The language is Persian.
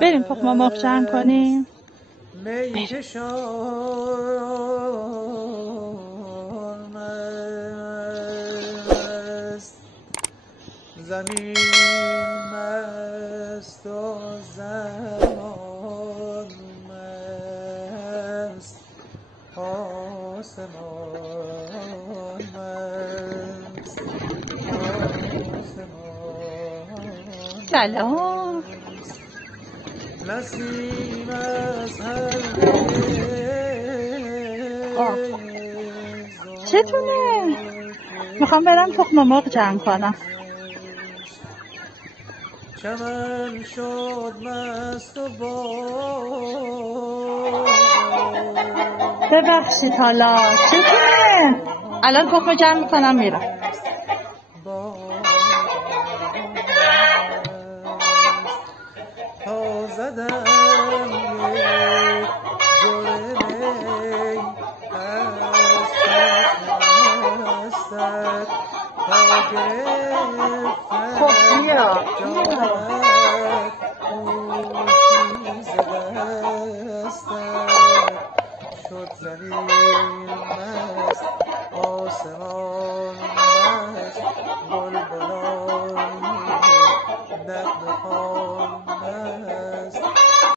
بریم تخم مرغ جمع کنیم. زمین مست و زمان مست، آسمان مست، آسمان سلام. نسیم از هر چتونه؟ میخوام برم تخم مرغ جمع کنم. چمن شد مست و ببخشید حالا چتونه؟ الان تخم جمع میکنم میرم. تا زدم یک جرعه می از چشم مستت، تا گرفتم خب بیا جانت گوشی ز دستت، شد زمین مست، آسمان مست،